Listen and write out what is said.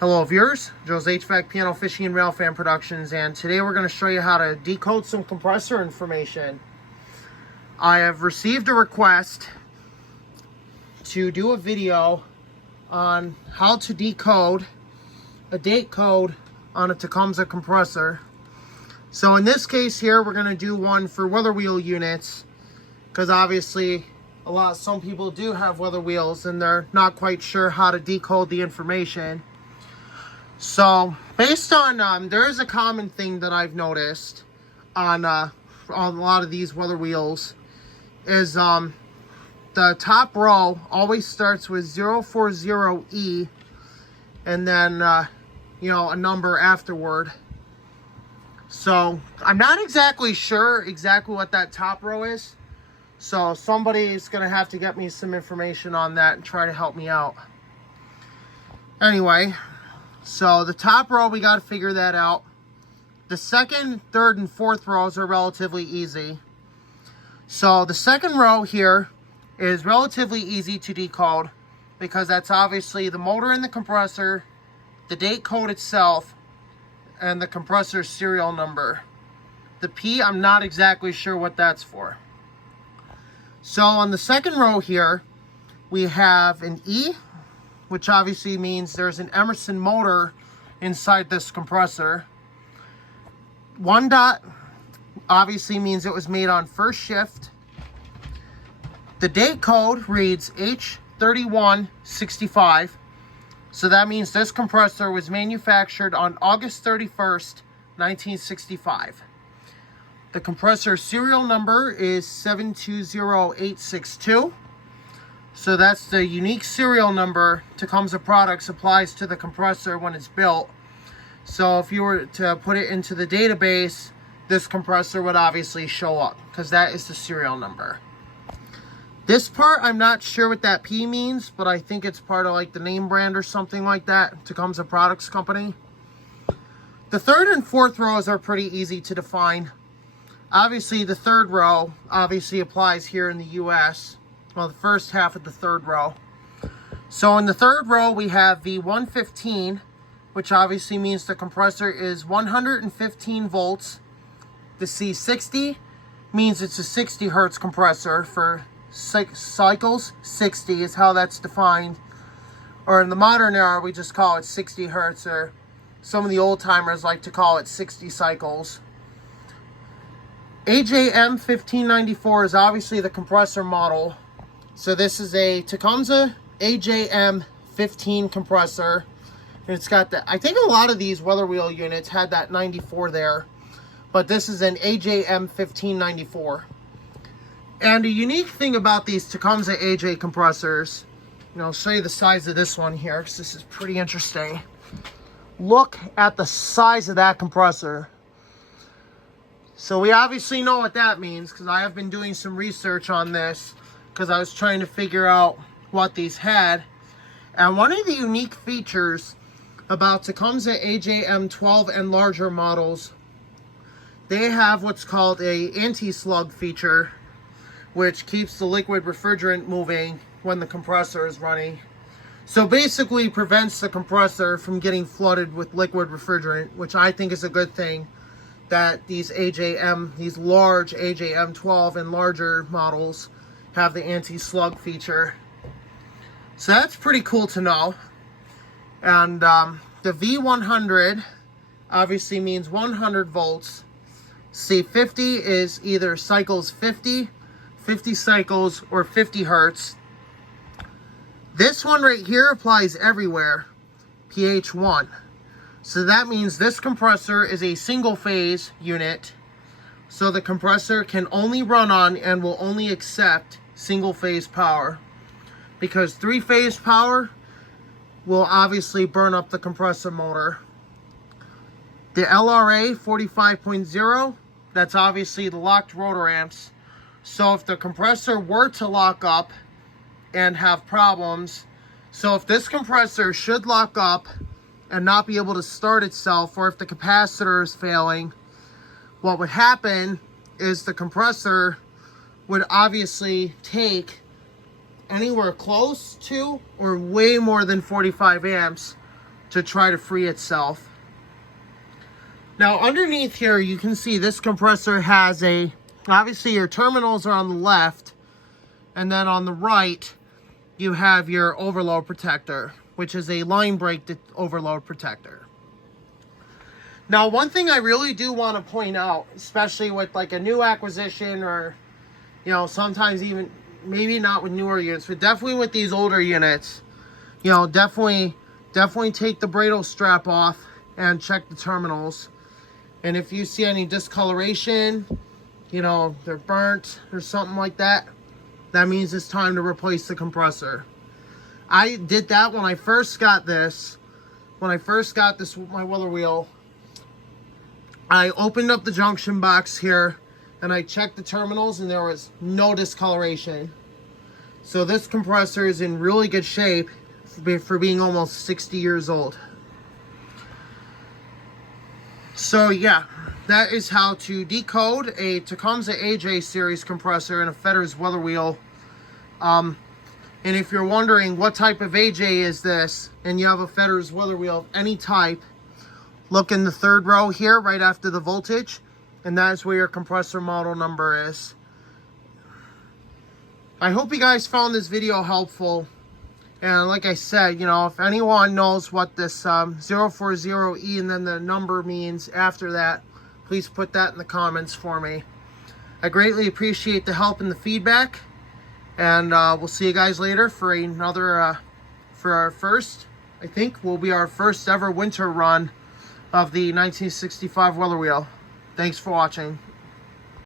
Hello viewers, Joe's HVAC Piano Fishing and Rail Fan Productions, and today we're going to show you how to decode some compressor information. I have received a request to do a video on how to decode a date code on a Tecumseh compressor. So in this case here, we're going to do one for weather wheel units, because obviously some people do have weather wheels and they're not quite sure how to decode the information. So based on, there is a common thing that I've noticed on a lot of these weather wheels is the top row always starts with 040E and then, a number afterward. So I'm not exactly sure what that top row is. So somebody's going to have to get me some information on that and try to help me out. Anyway. So the top row, we got to figure that out. The second, third, and fourth rows are relatively easy. So the second row here is relatively easy to decode because that's obviously the motor and the compressor, the date code itself, and the compressor serial number. The P, I'm not exactly sure what that's for. So on the second row here, we have an E, which obviously means there's an Emerson motor inside this compressor. One dot obviously means it was made on first shift. The date code reads H3165. So that means this compressor was manufactured on August 31st, 1965. The compressor serial number is 720862. So that's the unique serial number Tecumseh Products applies to the compressor when it's built. So if you were to put it into the database, this compressor would obviously show up because that is the serial number. This part, I'm not sure what that P means, but I think it's part of like the name brand or something like that, Tecumseh Products Company. The third and fourth rows are pretty easy to define. Obviously, the third row obviously applies here in the US. Well, the first half of the third row. So in the third row, we have V115, which obviously means the compressor is 115 volts. The C60 means it's a 60 hertz compressor for 6 cycles. 60 is how that's defined. Or in the modern era, we just call it 60 hertz, or some of the old timers like to call it 60 cycles. AJM 1594 is obviously the compressor model. So this is a Tecumseh AJM 15 compressor. And it's got the, I think a lot of these weather wheel units had that 94 there. But this is an AJM 1594. And a unique thing about these Tecumseh AJ compressors, I'll show you the size of this one here because this is pretty interesting. Look at the size of that compressor. So we obviously know what that means because I have been doing some research on this, because I was trying to figure out what these had. And one of the unique features about Tecumseh AJM 12 and larger models, they have what's called a anti-slug feature, which keeps the liquid refrigerant moving when the compressor is running. So basically prevents the compressor from getting flooded with liquid refrigerant, which I think is a good thing, that these large AJM 12 and larger models have the anti-slug feature. So that's pretty cool to know. And the V100 obviously means 100 volts. C50 is either cycles 50 cycles, or 50 hertz. This one right here applies everywhere, pH1. So that means this compressor is a single phase unit. So the compressor can only run on and will only accept single phase power, because 3-phase power will obviously burn up the compressor motor. The LRA 45.0, that's obviously the locked rotor amps. So if the compressor were to lock up and have problems, so if this compressor should lock up and not be able to start itself, or if the capacitor is failing, what would happen is the compressor would obviously take anywhere close to or way more than 45 amps to try to free itself. Now underneath here, you can see this compressor has obviously your terminals are on the left, and then on the right, you have your overload protector, which is a line break overload protector. Now, one thing I really do want to point out, especially with like a new acquisition, or, you know, sometimes even, maybe not with newer units, but definitely with these older units, you know, definitely take the Brado strap off and check the terminals. And if you see any discoloration, you know, they're burnt or something like that, that means it's time to replace the compressor. I did that when I first got this. When I first got this with my Weller wheel, I opened up the junction box here and I checked the terminals and there was no discoloration. So this compressor is in really good shape for being almost 60 years old. So yeah, that is how to decode a Tecumseh AJ series compressor in a Fetter's Weller wheel. And if you're wondering what type of AJ is this, and you have a Fetter's Weller wheel of any type, look in the third row here, right after the voltage, and that is where your compressor model number is. I hope you guys found this video helpful. And like I said, you know, if anyone knows what this 040E and then the number means after that, please put that in the comments for me. I greatly appreciate the help and the feedback. And we'll see you guys later for another, for our first, I think will be our first ever winter run of the 1965 Weller wheel. Thanks for watching.